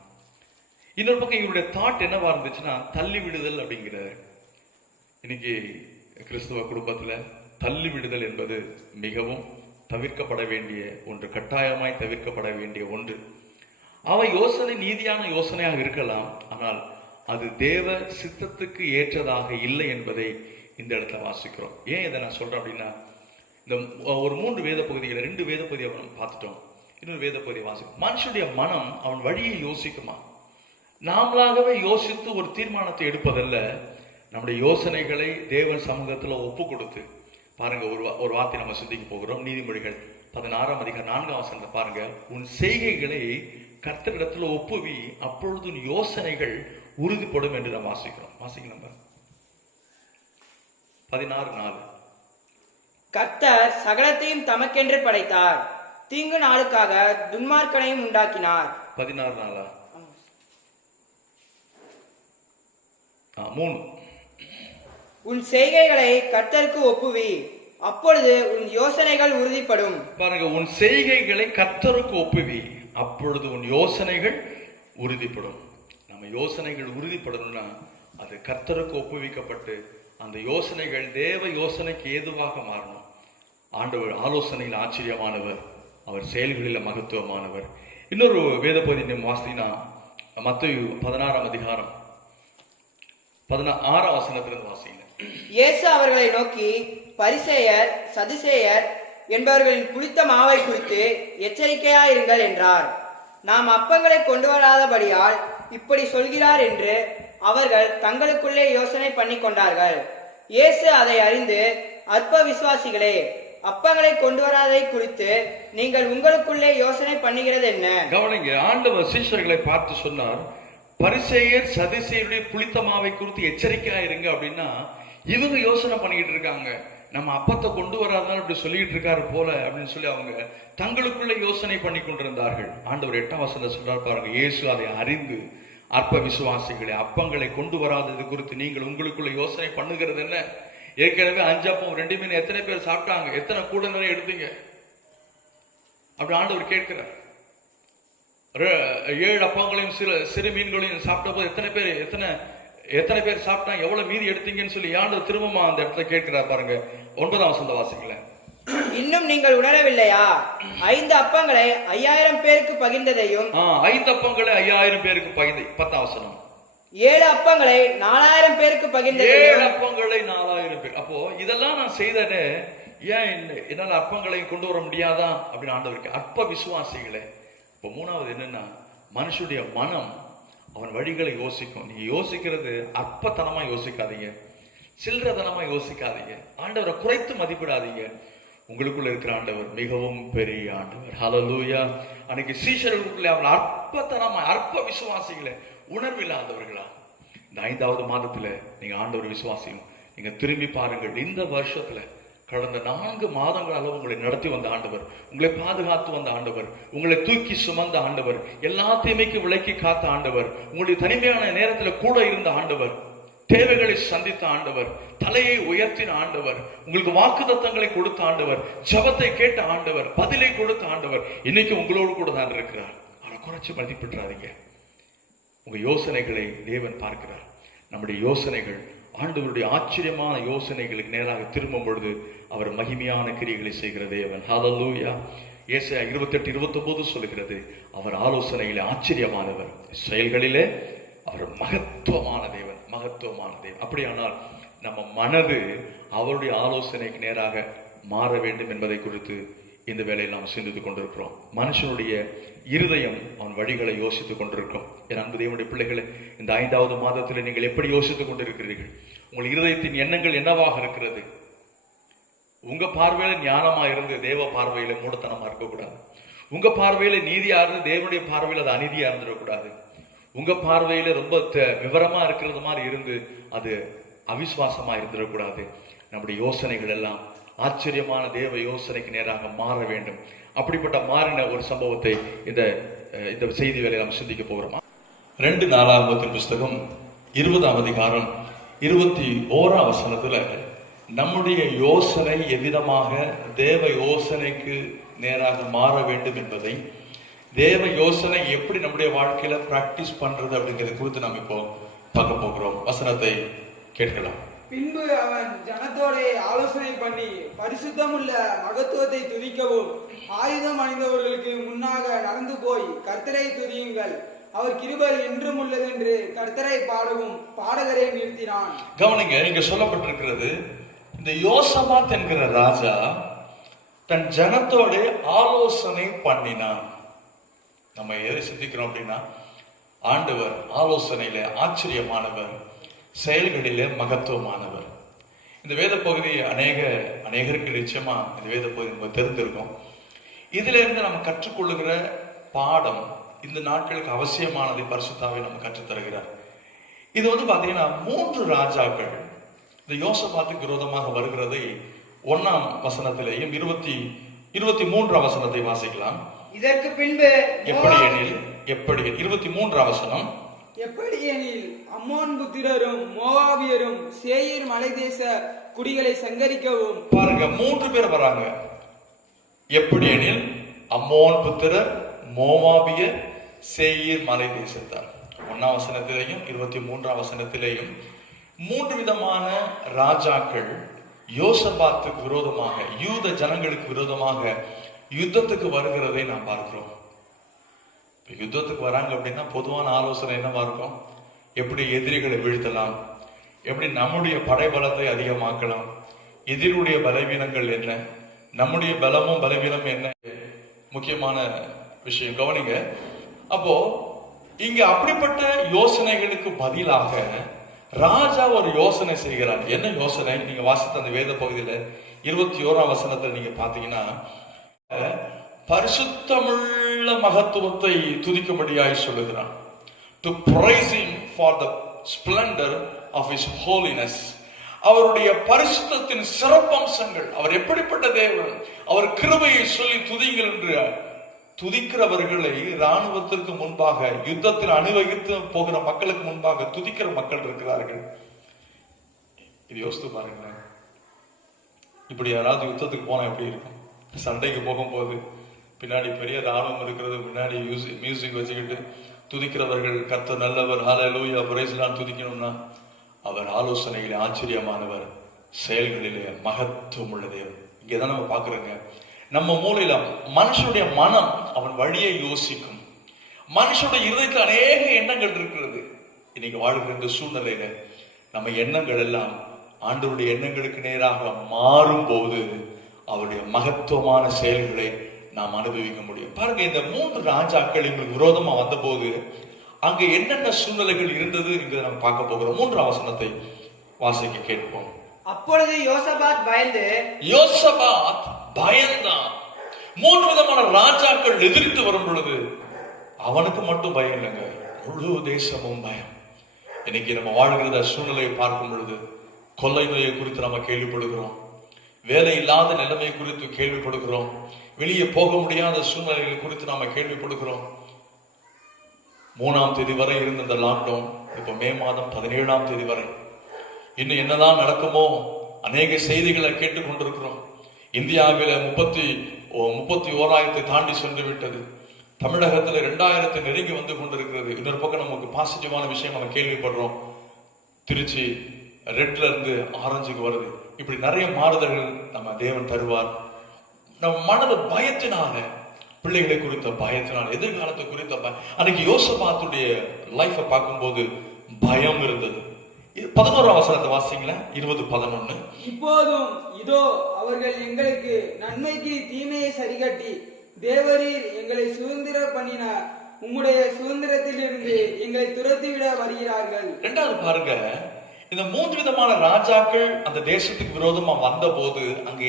இன்னொரு பக்கம் இவருடைய தாட் என்னவா இருந்துச்சுன்னா, தள்ளி விடுதல் அப்படிங்கிற. இன்னைக்கு கிறிஸ்துவ குடும்பத்துல தள்ளி விடுதல் என்பது மிகவும் தவிர்க்கப்பட வேண்டிய ஒன்று, கட்டாயமாய் தவிர்க்கப்பட வேண்டிய ஒன்று. அவ யோசனை நீதியான யோசனையாக இருக்கலாம், ஆனால் அது தேவ சித்தத்துக்கு ஏற்றதாக இல்லை என்பதை இந்த இடத்துல வாசிக்கிறோம். ஏன் இதை நான் சொல்றேன் அப்படின்னா, இந்த ஒரு 3 வேத பகுதிகளை, 2 வேத பகுதியை பார்த்துட்டோம், இன்னொரு வேத பகுதியை வாசிக்கும். மனுஷனுடைய மனம் அவன் வழியை யோசிக்குமா? நாமளாகவே யோசித்து ஒரு தீர்மானத்தை எடுப்பதல்ல, நம்முடைய யோசனைகளை தேவன் சமூகத்துல ஒப்பு கொடுத்து பாருங்க. ஒரு வார்த்தை நம்ம சிந்திக்க போகிறோம். நீதிமொழிகள் 16ஆம் அதிகாரம் 4ஆம் வசனத்தை பாருங்க. உன் செய்கைகளை கர்த்தரிடத்துல ஒப்புவி, அப்பொழுது உன் யோசனைகள் உறுதிப்படும் என்று நாம் வாசிக்கிறோம். வாசிக்கலாம் 16:4. கர்த்தர் சகலத்தையும் தமக்கென்று படைத்தார், தீங்கு நாளுக்காக துன்மார்க்கனையும் உண்டாக்கினார். 16:4. 3. உன் செய்கைகளை கர்த்தருக்கு ஒப்புவி, அப்பொழுது உன் யோசனைகள் உறுதிப்படும். பாருங்க, உன் செய்கைகளை கர்த்தருக்கு ஒப்புவி, அப்பொழுது உன் யோசனைகள் உறுதிப்படும். நம்ம யோசனைகள் உறுதிப்படணும்னா அது கர்த்தருக்கு ஒப்புவிக்கப்பட்டு அந்த யோசனைகள் தேவ யோசனைக்கு ஏதுவாக மாறணும். ஆண்டவர் ஆலோசனையில் ஆச்சரியமானவர், அவர் செயல்களில் மகத்துவமானவர். இன்னொரு வேத பகுதி நம்ம வாசினா, மத்தேயு 16ஆம் அதிகாரம் 16ஆம் வசனத்திலிருந்து வாசிங்க. இயேசு அவர்களை நோக்கி, பரிசேயர் சதுசேயர் என்பவர்களின் புளித்த மாவை குறித்து எச்சரிக்கையாயிருங்கள் என்றார். நாம் அப்பங்களை கொண்டு வராதபடியால் இப்படி சொல்கிறார் என்று அவர்கள் தங்களுக்குள்ளே யோசனை பண்ணி கொண்டார்கள். இயேசு அதை அறிந்து, அற்ப விசுவாசிகளே, அப்பங்களை கொண்டு வராததை குறித்து நீங்கள் உங்களுக்குள்ளே யோசனை பண்ணுகிறது என்ன? கவனிங்க, ஆண்டவர் சீஷர்களை பார்த்து சொன்னார், பரிசேயர் சதுசேயருடைய புளித்த மாவை குறித்து எச்சரிக்கையா இருங்க அப்படின்னா, இவங்க யோசனை பண்ணிக்கிட்டு இருக்காங்க, நம்ம அப்பத்தை கொண்டு வராதனால இப்படி சொல்லிட்டு இருக்காரு போல அப்படின்னு சொல்லி அவங்க தங்களுக்குள்ள யோசனை பண்ணி கொண்டிருந்தார்கள். ஆண்டவர் 8ஆம் வசனத்தை சொல்றார் பாருங்க, இயேசு அதை அறிந்து அற்ப விசுவாசிகளை அப்பங்களை கொண்டு வராதது குறித்து நீங்கள் உங்களுக்குள்ள யோசனை பண்ணுகிறது என்ன? ஏற்கனவே 5 அப்பம் 2 மீன் எத்தனை பேர் சாப்பிட்டாங்க? எத்தனை கூட நிறைய எடுத்தீங்க அப்படி ஆண்டவர் கேட்கிறார். 7 அப்பங்களையும் சிறு மீன்களையும் சாப்பிட்ட போது எத்தனை பேர் சாப்பிட்டாங்க, எவ்வளவு மீதி எடுத்தீங்கன்னு சொல்லி ஆண்டவர் திரும்பமா அந்த இடத்துல கேட்கிறார் பாருங்க. 9ஆம் வசனத்தை வாசிக்கல. இன்னும் நீங்கள் உணரவில்லையா? 5 அப்பங்களை 5000 பேருக்கு பகிர்ந்ததையும் 5 அப்பங்களை 5000 பேருக்கு பகிர்ந்து. 10ஆம் வசனம். 7 அப்பங்களை 4000 பேருக்கு பகிர்ந்தது. 7 அப்பங்களை 4000 பேர். அப்போ இதெல்லாம் நான் செய்தனே, ஏன் என்னால அப்பங்களையும் கொண்டு வர முடியாதா அப்படின்னு ஆண்டவருக்கு. அற்ப விசுவாசிகளே. இப்போ 3வது என்னன்னா, மனுஷனுடைய மனம் அவன் வழிகளை யோசிக்கும். நீங்க யோசிக்கிறது அற்பத்தனமா யோசிக்காதீங்க, சில்லறதனமா யோசிக்காதீங்க, ஆண்டவரை குறைத்து மதிப்பிடாதீங்க. உங்களுக்குள்ள இருக்கிற ஆண்டவர் மிகவும் பெரிய ஆண்டவர். ஹல்லேலூயா. அன்னைக்கு சீஷர்களுக்குள்ள அவன் அற்பத்தனமா, அற்ப விசுவாசிகளே, உணர்வில்லாதவர்களா. இந்த 5வது மாதத்துல நீங்க ஆண்டவர் விசுவாசியும். நீங்க திரும்பி பாருங்கள், இந்த வருஷத்துல கடந்த 4 மாதங்களாக உங்களை நடத்தி வந்த ஆண்டவர், உங்களை பாதுகாத்து வந்த ஆண்டவர், உங்களை தூக்கி சுமந்த ஆண்டவர், எல்லா தீமைக்கு விலக்கி காத்த ஆண்டவர், உங்களுடைய தனிமையான நேரத்தில் கூட இருந்த ஆண்டவர், தேவைகளை சந்தித்த ஆண்டவர், தலையை உயர்த்தின ஆண்டவர், உங்களுக்கு வாக்குத்தத்தங்களை கொடுத்த ஆண்டவர், ஜெபத்தை கேட்ட ஆண்டவர், பதிலை கொடுத்த ஆண்டவர் இன்னைக்கு உங்களோடு கூட தான் இருக்கிறார். அவரை குறைச்சு மதிப்பிட்டுறாதீங்க. உங்க யோசனைகளை தேவன் பார்க்கிறார். நம்முடைய யோசனைகள் ஆண்டவருடைய ஆச்சரியமான யோசனைகளுக்கு நேராக திரும்பும் பொழுது அவர் மகிமையான கிரியைகளை செய்கிற தேவன். ஹல்லேலூயா. ஏசாயா 28:29 சொல்லுகிறது, அவர் ஆலோசனையிலே ஆச்சரியமானவர், செயல்களிலே அவர் மகத்துவமான தேவன், மகத்துவமான தேவன். அப்படியானால் நம்ம மனது அவருடைய ஆலோசனைக்கு நேராக மாற வேண்டும் என்பதை குறித்து இந்த வேளையில் நாம் சிந்தித்துக் கொண்டிருக்கிறோம். மனுஷனுடைய இருதயம் அவன் வழிகளை யோசித்துக் கொண்டிருக்கிறோம். என் அன்பு தேவனுடைய பிள்ளைகளை, இந்த 5வது மாதத்தில் நீங்கள் எப்படி யோசித்துக் கொண்டிருக்கிறீர்கள்? உங்கள் இருதயத்தின் எண்ணங்கள் என்னவாக இருக்கிறது? உங்க பார்வையில ஞானமா இருந்து தேவ பார்வையில மூடத்தனமா இருக்கக்கூடாது. உங்க பார்வையில நீதியா இருந்து தேவனுடைய பார்வையில அது அநீதியா இருந்துடக்கூடாது. உங்க பார்வையில ரொம்ப விவரமா இருக்கிறது மாதிரி இருந்து அது அவிசுவாசமா இருந்துடக்கூடாது. நம்முடைய யோசனைகள் எல்லாம் ஆச்சரியமான தேவ யோசனைக்கு நேராக மாற வேண்டும். அப்படிப்பட்ட மாறின ஒரு சம்பவத்தை இந்த செய்தி வேலையை நாம் சிந்திக்க போகிறோம். 2 நாளாகமத்தின் புஸ்தகம் 20ஆம் அதிகாரம் 21ஆம் வசனத்துல நம்முடைய யோசனை எவ்விதமாக தேவ யோசனைக்கு நேராக மாற வேண்டும் என்பதை, தேவ யோசனை எப்படி நம்முடைய வாழ்க்கையில பிராக்டிஸ் பண்றது அப்படிங்கிறது குறித்து நாம் இப்போ பார்க்க போகிறோம். வசனத்தை கேட்கலாம். பின்பு அவன் ஜனத்தோட ஆலோசனை பண்ணி பரிசுத்தமுள்ள மகத்துவத்தை துதிக்கவும் ஆயுதம் அணிந்தவர்களுக்கு முன்னாக நடந்து போய் கர்த்தரை துதியுங்கள், அவர் கிருபை என்றும் உள்ளது என்று கர்த்தரை பாடவும் பாடகரை நிறுத்தினான். கவனிங்க, இங்க சொல்லப்பட்டிருக்கிறது, இந்த யோசபாத் என்கிற ராஜா தன் ஜனத்தோட ஆலோசனை பண்ணினான். நம்ம எதை சிந்திக்கிறோம் அப்படின்னா, ஆண்டவர் ஆலோசனையில ஆச்சரியமானவர், செயல்களிலே மகத்துவமானவர். இந்த வேத பகுதி அநேகருக்கு நிச்சயமா இந்த வேத பகுதி நம்ம தெரிந்திருக்கும். இதுல இருந்து நம்ம கற்றுக்கொள்ளுகிற பாடம், இந்த நாட்களுக்கு அவசியமானதை பரிசுத்தாவை நம்ம கற்றுத்தருகிறார். இது பாத்தீங்கன்னா 3 ராஜாக்கள் இந்த யோசபாத்துக்கு விரோதமாக வருகிறதை 1ஆம் வசனத்திலேயும் 23ஆம் வசனத்தை வாசிக்கலாம். இதற்கு பின்பு எப்படி 23ஆம் வசனம், எப்படியெனில் அம்மோன் புத்திரரும் மோவாபியரும் சேயீர் மலை தேச குடிகளை சங்கரிக்கவும். பாருங்க, 3 பேர் வராங்க. எப்படியெனில் அம்மோன் புத்திரர், மோவாபியர், சேயீர் மலை தேசத்தார். 1ஆம் வசனத்திலேயும் 23ஆம் வசனத்திலேயும் 3 விதமான ராஜாக்கள் யோசபாத்துக்கு விரோதமாக, யூத ஜனங்களுக்கு விரோதமாக யுத்தத்துக்கு வருகிறதை நாம் பார்க்கிறோம். யுத்தத்துக்கு வராங்க அப்படின்னா பொதுவான ஆலோசனை என்னவா இருக்கும்? எப்படி எதிரிகளை வீழ்த்தலாம், எப்படி நம்முடைய படைபலத்தை அதிகமாக்கலாம், எதிரியுடைய பலவீனங்கள் என்ன, நம்முடைய பலமும் பலவீனம் என்ன, முக்கியமான விஷயம். கவனிங்க, அப்போ இங்க அப்படிப்பட்ட யோசனைகளுக்கு பதிலாக ராஜா ஒரு யோசனை செய்கிறார். என்ன யோசனை? நீங்க வாசித்த அந்த வேத பகுதியில 21ஆம் வசனத்தில் நீங்க பாத்தீங்கன்னா, பரிசுத்தமுள்ள மகத்துவத்தை துதிக்கும்படியாய் சொல்லுகிறான். To praise him for the splendor of his holiness. அவருடைய பரிசுத்தத்தின் சிறப்பம்சங்கள், அவர் எப்படிப்பட்ட தேவன், அவர் கிருபையை சொல்லி துதிங்கள் என்று துதிக்கிறவர்களை இராணுவத்திற்கு முன்பாக, யுத்தத்தில் அணிவகுத்து போகிற மக்களுக்கு முன்பாக துதிக்கிற மக்கள் இருக்கிறார்கள். இது யோசித்து பாருங்களேன். இப்படி யாராவது யுத்தத்துக்கு போனா எப்படி இருக்கும்? சண்டைக்கு போகும்போது பின்னாடி பெரிய ராணுவம் இருக்கிறது, பின்னாடி மியூசிக் வச்சுக்கிட்டு துதிக்கிறவர்கள், கர்த்தர் நல்லவர், ஹல்லேலூயா பிரைஸ் எல்லாம் துதிக்கணும்னா, அவர் ஆலோசனையிலே ஆச்சரியமானவர், செயல்களிலே மகத்துவம் உள்ள தேவன். இங்கேதான் நம்ம பாக்குறோங்க. நம்ம மூலையில மனுஷனுடைய மனம் அவன் வழியை யோசிக்கும். மனுஷனுடைய இருதயத்தில் அநேக எண்ணங்கள் இருக்கிறது. இன்னைக்கு வாழ்கிற இந்த சூழ்நிலையில நம்ம எண்ணங்கள் எல்லாம் ஆண்டவருடைய எண்ணங்களுக்கு நேராக மாறும் போது அவருடைய மகத்துவமான செயல்களை நாம் அனுபவிக்க முடியும். பாருங்க, இந்த 3 ராஜாக்கள் எங்களுக்கு விரோதமா வந்த போது அங்க என்னென்ன சூழ்நிலைகள் இருந்தது என்பதை நம்ம பார்க்க போகிறோம். 3ஆம் வசனத்தை வாசிக்க கேட்போம். அப்பொழுது யோசபாத் பயந்தான். 3 விதமான ராஜாக்கள் எதிர்த்து வரும் பொழுது அவனுக்கு மட்டும் பயம் இல்லைங்க, முழு தேசமும் பயம். இன்னைக்கு நம்ம வாழ்கிறத சூழ்நிலையை பார்க்கும் பொழுது கொள்ளை நோயை குறித்து நம்ம கேள்விப்படுகிறோம், வேலை இல்லாத நிலைமை குறித்து கேள்விப்படுகிறோம், வெளியே போக முடியாத சூழ்நிலைகள் குறித்து நாம கேள்விப்படுகிறோம். 3ஆம் தேதி வரை இருந்த இந்த லாக்டவுன் இப்ப மே மாதம் 17ஆம் தேதி வரை இன்னும் என்னதான் நடக்குமோ அநேக செய்திகளை கேட்டுக்கொண்டிருக்கிறோம். இந்தியாவில் 31,000 தாண்டி சென்று விட்டது. தமிழகத்தில் 2000 நெருங்கி வந்து கொண்டிருக்கிறது. இன்னொரு பக்கம் நமக்கு பாசிட்டிவான விஷயம் நம்ம கேள்விப்படுறோம். திருச்சி ரெட்ல இருந்து ஆரஞ்சுக்கு வருது. இப்படி நிறைய மாறுதல்கள் நம்ம தேவன் தருவார். நம்ம மனது பயத்தினால, பிள்ளைகளை குறித்த பயத்தினால, எதிர்காலத்தை குறித்த அன்னைக்கு யோசபாத்துடைய லைஃப பார்க்கும்போது பயம் இருந்தது. 11ஆம் வசனத்தை வாசிங்களா, 20:11. இப்போதும் இதோ அவர்கள் எங்களுக்கு நன்மைக்கு தீமையை சரிகட்டி தேவரீர் எங்களை சுதந்திர பண்ணின உம்முடைய சுதந்திரத்திலிருந்து எங்களை துரத்திவிட வருகிறார்கள். 2வது பாருங்க, இந்த 3 விதமான ராஜாக்கள் அந்த தேசத்துக்கு விரோதமா வந்த போது அங்க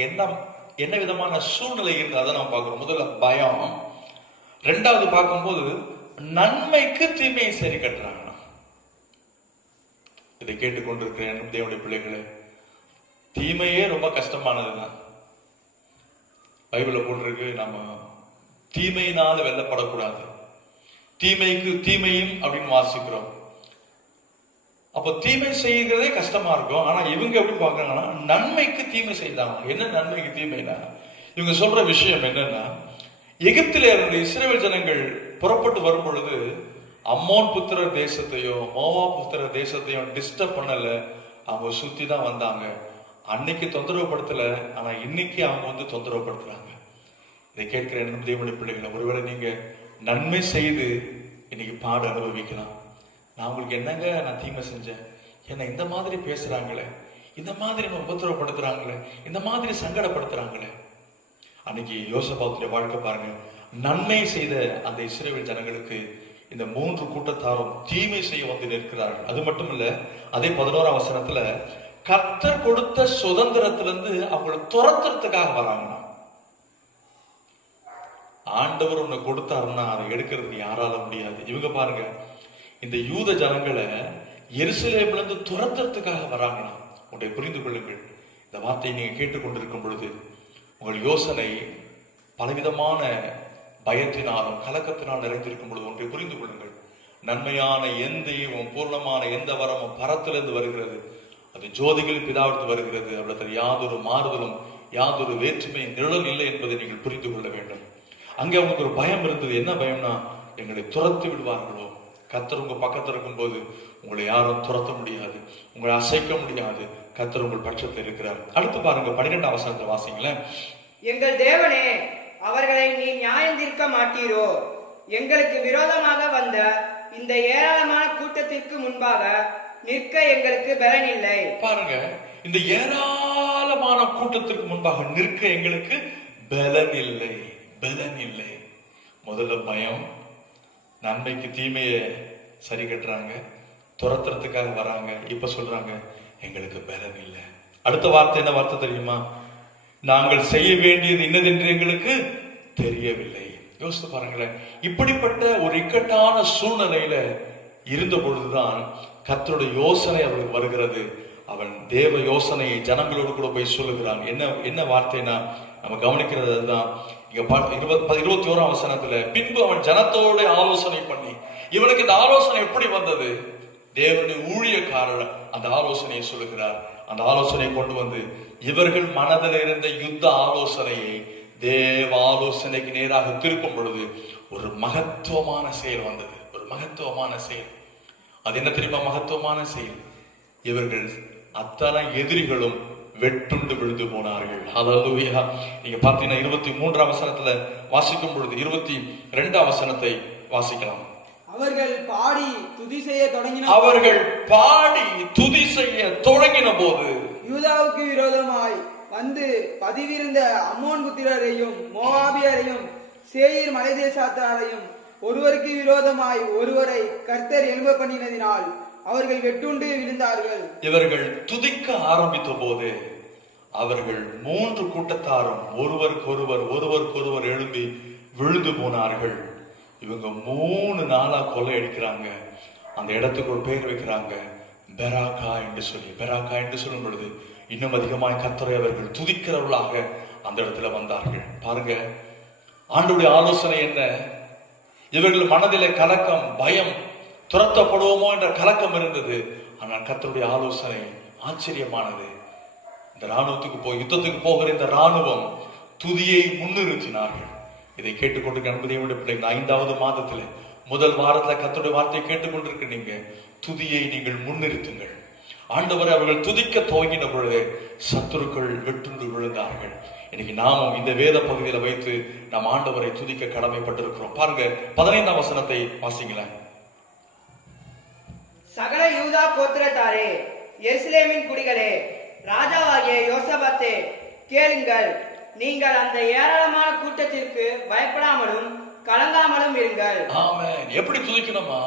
என்ன விதமான சூழ்நிலை இருந்தது அதை நம்ம பார்க்கிறோம். முதல்ல பயம். 2வது பார்க்கும்போது நன்மைக்கு தீமையை சரி கட்டுறாங்க. இதை கேட்டுக்கொண்டிருக்கிறேன் தேவனுடைய பிள்ளைகளே, தீமையே ரொம்ப கஷ்டமானதுதான். பைபிள்ல போட்டிருக்கு, நம்ம தீமையினால வெல்லப்படக்கூடாது, தீமைக்கு தீமையும் அப்படின்னு வாசிக்கிறோம். அப்ப தீமை செய்கிறதே கஷ்டமா இருக்கும். ஆனா இவங்க எப்படி பாக்குறாங்கன்னா நன்மைக்கு தீமை செய்தாங்க. என்ன நன்மைக்கு தீமைனா, இவங்க சொல்ற விஷயம் என்னன்னா, எகிப்தில இருந்த இஸ்ரவேல் ஜனங்கள் புறப்பட்டு வரும் பொழுது அம்மோன் புத்திரர் தேசத்தையும் மோவாப் புத்திரர் தேசத்தையும் டிஸ்டர்ப் பண்ணல, அவங்க சுத்தி தான் வந்தாங்க. அன்னைக்கு தொந்தரவு படுத்தல, ஆனா இன்னைக்கு அவங்க வந்து தொந்தரவு படுத்துறாங்க. இதை கேட்கிற தேவனுடைய பிள்ளைகளை, ஒருவேளை நீங்க நன்மை செய்து இன்னைக்கு பாடு அனுபவிக்கலாம். நான் உங்களுக்கு என்னங்க நான் தீமை செஞ்சேன், என்ன இந்த மாதிரி பேசுறாங்களே, இந்த மாதிரி என்ன உபத்திரவப்படுத்துறாங்களே, இந்த மாதிரி சங்கடப்படுத்துறாங்களே. அன்னைக்கு யோசபாத்துடைய வாழ்க்கை பாருங்க. நன்மை செய்த அந்த இஸ்ரவேல் ஜனங்களுக்கு இந்த 3 கூட்டத்தாரும் தீமை செய்ய வந்து நிற்கிறார்கள். அது மட்டும் இல்ல, அதே 11ஆம் வசனத்துல கர்த்தர் கொடுத்த சுதந்திரத்திலிருந்து அவங்களை துரத்துறதுக்காக வராங்க. ஆண்டவர் ஒண்ணு கொடுத்தாருன்னா அதை எடுக்கிறதுக்கு யாரால முடியாது. இவங்க பாருங்க, இந்த யூத ஜனங்களை எருசலேம்ல இருந்து துரத்துறதுக்காக வராங்கன்னா. உங்களை புரிந்து கொள்ளுங்கள். இந்த வார்த்தையை நீங்க கேட்டுக்கொண்டிருக்கும் பொழுது உங்கள் யோசனை பலவிதமான பயத்தினாலும் கலக்கத்தினால் நிறைந்திருக்கும் பொழுது ஒன்றை புரிந்து கொள்ளுங்கள். நன்மையான எந்த ஈவும் பூர்ணமான எந்த வரமும் பரத்திலிருந்து வருகிறது, அது ஜோதிகள் பிதாவிற்கு வருகிறது. அவ்வளவு யாதொரு மாறுதலும் யாதொரு வேற்றுமை நிழலும் இல்லை என்பதை நீங்கள் புரிந்து கொள்ள வேண்டும். அங்கே அவங்களுக்கு ஒரு பயம் இருந்தது. என்ன பயம்னா, எங்களை துரத்தி விடுவார்களோ. கர்த்தர் உங்க பக்கத்தில் இருக்கும் போது உங்களை யாரும் துரத்த முடியாது, உங்களை அசைக்க முடியாது. கர்த்தர் உங்கள் பட்சத்தில் இருக்கிறார். அடுத்து பாருங்க, 12ஆம் வசனத்தை வாசிங்களேன். எங்கள் தேவனே, அவர்களை நீ நியாயம் தீர்க்க மாட்டீரோ? எங்களுக்கு விரோதமாக வந்த இந்த ஏராளமான கூட்டத்திற்கு முன்பாக நிற்க எங்களுக்கு பலன் இல்லை. பாருங்க, இந்த ஏராளமான கூட்டத்திற்கு முன்பாக நிற்க எங்களுக்கு பலன் இல்லை, பலன் இல்லை. முதல்ல பயம், நன்மைக்கு தீமையை சரி கட்டுறாங்க, துரத்துறதுக்காக வராங்க. இப்ப சொல்றாங்க எங்களுக்கு பலன் இல்லை. அடுத்த வார்த்தை என்ன வார்த்தை தெரியுமா? நாங்கள் செய்ய வேண்டியது இன்னதென்று எங்களுக்கு தெரியவில்லை. யோசித்து பாருங்களேன். இப்படிப்பட்ட ஒரு இக்கட்டான சூழ்நிலையில இருந்த பொழுதுதான் கர்த்தருடைய யோசனை அவருக்கு வருகிறது. அவன் தேவ யோசனையை ஜனங்களோடு கூட போய் சொல்லுகிறான். என்ன வார்த்தைனா நம்ம கவனிக்கிறது அதுதான். இங்க 21ஆம் வசனத்துல, பின்பு அவன் ஜனத்தோட ஆலோசனை பண்ணி, இவனுக்கு இந்த ஆலோசனை எப்படி வந்தது? தேவனுடைய ஊழியக்காரர் அந்த ஆலோசனையை சொல்லுகிறார். அந்த ஆலோசனையை கொண்டு வந்து இவர்கள் மனதில் இருந்த யுத்த ஆலோசனையை தேவ ஆலோசனைக்கு நேராக திருப்பும் பொழுது ஒரு மகத்துவமான செயல் வந்தது. ஒரு மகத்துவமான செயல். அது என்ன தெரியுமா? மகத்துவமான செயல். இவர்கள் அத்தனை எதிரிகளும் வெட்டுண்டு விழுந்து போனார்கள். ஹல்லேலூயா. நீங்க பார்த்தீங்கன்னா 23ஆம் வசனத்துல வாசிக்கும் பொழுது 22ஆம் வசனத்தை வாசிக்கலாம். அவர்கள் பாடி துதி செய்ய தொடங்கின போது யூதாவுக்கு விரோதமாய் வந்து பதிவிருந்த அம்மோன் புத்திரரையும் மோவாபியரையும் சேயீர் மலைதேசத்தாரையும் ஒருவருக்கு விரோதமாய் ஒருவரை கர்த்தர் எழும்ப பண்ணினதினால் அவர்கள் வெட்டுண்டு விழுந்தார்கள். இவர்கள் துதிக்க ஆரம்பித்த போது அவர்கள் 3 கூட்டத்தாரும் ஒருவருக்கொருவர் எழும்பி விழுந்து போனார்கள். இவங்க 3 நாளா கொள்ளை அடிக்கிறாங்க. அந்த இடத்துக்கு ஒரு பெயர் வைக்கிறாங்க, பெராக்கா என்று சொல்லி. பெராக்கா என்று சொல்லும் பொழுது இன்னும் அதிகமாய் கர்த்தரை அவர்கள் துதிக்கிறவர்களாக அந்த இடத்துல வந்தார்கள். பாருங்க, ஆண்டவருடைய ஆலோசனை என்ன? இவர்கள் மனதிலே கலக்கம், பயம், துரத்தப்படுவோமோ என்ற கலக்கம் இருந்தது. ஆனால் கர்த்தருடைய ஆலோசனை ஆச்சரியமானது. இந்த ராணுவத்துக்கு யுத்தத்துக்கு போகிற இந்த ராணுவம் துதியை முன்னிறுத்தினார்கள். இதை கேட்டுக்கொண்டு அன்புடைய பிள்ளைங்க, 5வது மாதத்துல முதல் வாரத்துல கர்த்தருடைய வார்த்தையை கேட்டுக்கொண்டிருக்க நீங்க துதியை நீங்கள் முன்னிறுத்துங்கள். ஆண்டவரை அவர்கள் துதிக்க துவங்கின பொழுது சத்துருக்கள் வெட்டுண்டு விழுந்தார்கள். இன்னைக்கு நாமும் இந்த வேத பகுதியில வைத்து நாம் ஆண்டவரை துதிக்க கடமைப்பட்டிருக்கிறோம். பாருங்க 15ஆம் வசனத்தை வாசிங்களேன். சகல யூதா கோத்திரத்தாரே, எருசலேமின் குடிகளே, ராஜாவாகிய யோசபாத்தே, கேளுங்கள். நீங்கள் அந்த ஏராளமான கூட்டத்திற்கு பயப்படாமலும் கலங்காமலும் இருங்கள். ஆமென். எப்படி துதிக்கணுமா?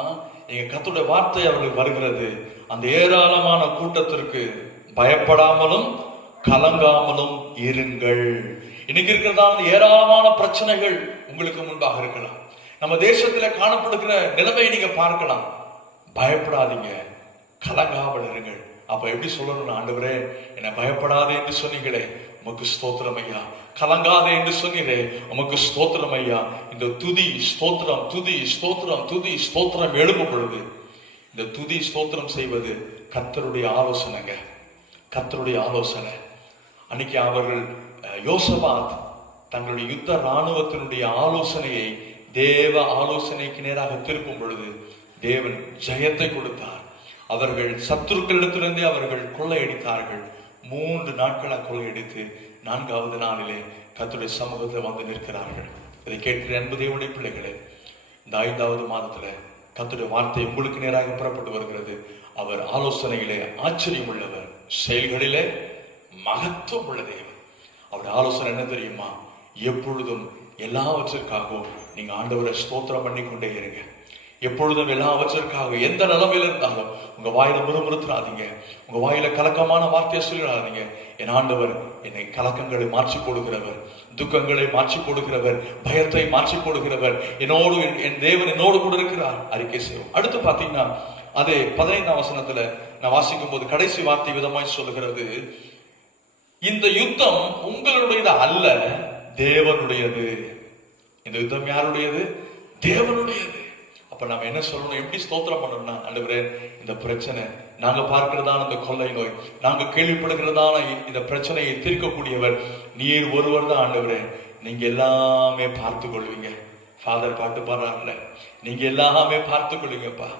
எங்க கர்த்தருடைய வார்த்தை அவர்களுக்கு வருகிறது. அந்த ஏராளமான கூட்டத்திற்கு பயப்படாமலும் கலங்காமலும் இருங்கள். இன்னைக்கு இருக்கிறதா ஏராளமான பிரச்சனைகள் உங்களுக்கு முன்பாக இருக்கலாம். நம்ம தேசத்துல காணப்படுகிற நிலைமையை நீங்க பார்க்கலாம். பயப்படாதீங்க, கலங்காமல் இருங்கள். அப்ப எப்படி சொல்லணும்? ஆண்டவரே, என்னை பயப்படாதே என்று சொன்னீங்களே, உமக்கு ஸ்தோத்திரம் ஐயா. கலங்காதே என்று சொன்னீரே, உமக்கு ஸ்தோத்திரம் ஐயா. இந்த துதி ஸ்தோத்திரம், துதி ஸ்தோத்திரம், துதி ஸ்தோத்திரம் எழும்பும் பொழுது இந்த துதி ஸ்தோத்திரம் செய்வது கர்த்தருடைய ஆலோசனைங்க. கர்த்தருடைய ஆலோசனை. அன்னைக்கு அவர்கள் யோசபாத் தங்களுடைய யுத்த ராணுவத்தினுடைய ஆலோசனையை தேவ ஆலோசனைக்கு நேராக திருப்பும் பொழுது தேவன் ஜெயத்தை கொடுத்தார். அவர்கள் சத்துருக்களிடத்திலிருந்தே அவர்கள் கொள்ளையடித்தார்கள். 3 நாட்களாக கொள்ளையடித்து 4வது நாளிலே கர்த்தருடைய சமூகத்தில் வந்து நிற்கிறார்கள். இதை கேட்கிற அன்பு தேவனுடைய பிள்ளைகளே, இந்த 5வது மாதத்துல கர்த்தருடைய வார்த்தை உங்களுக்கு நேராக புறப்பட்டு வருகிறது. அவர் ஆலோசனையிலே ஆச்சரியம் உள்ளவர், செயல்களிலே மகத்துவம் உள்ள தேவன். அவருடைய ஆலோசனை என்ன தெரியுமா? எப்பொழுதும் எல்லாவற்றிற்காகவும் நீங்க ஆண்டவரை ஸ்தோத்திரம் பண்ணி கொண்டே இருங்க. எப்பொழுதும் எல்லாவற்றிற்காக எந்த நிலைமையில இருந்தாலும் உங்க வாயில முறுமுறுத்துறாதீங்க, உங்க வாயில கலக்கமான வார்த்தையை சொல்லிடாதீங்க. என் ஆண்டவர் என்னை கலக்கங்களை மாற்றி போடுகிறவர், துக்கங்களை மாற்றி போடுகிறவர், பயத்தை மாற்றி போடுகிறவர். என்னோடு என் தேவன் என்னோடு கூட இருக்கிறார். அறிக்கை செய்வோம். அடுத்து பாத்தீங்கன்னா அதே 15ஆம் வசனத்துல நான் வாசிக்கும் போது கடைசி வார்த்தை விதமாய் சொல்லுகிறது, இந்த யுத்தம் உங்களுடையது அல்ல, தேவனுடையது. இந்த யுத்தம் யாருடையது? தேவனுடையது. அப்ப நம்ம என்ன சொல்லணும்? எப்படி ஸ்தோத்திரம் பண்ணணும்னா, ஆண்டவரே, இந்த பிரச்சனை நாங்க பார்க்கிறதான இந்த கொள்ளை நோய், நாங்க கேள்விப்படுகிறதான இந்த பிரச்சனையை தீர்க்கக்கூடியவர் நீர் ஒருவர் தான் ஆண்டவரே. நீங்க எல்லாமே பார்த்து கொள்வீங்க. ஃபாதர் பாட்டு பாடுறாங்கல்ல, நீங்க எல்லாமே பார்த்து கொள்வீங்கப்பா,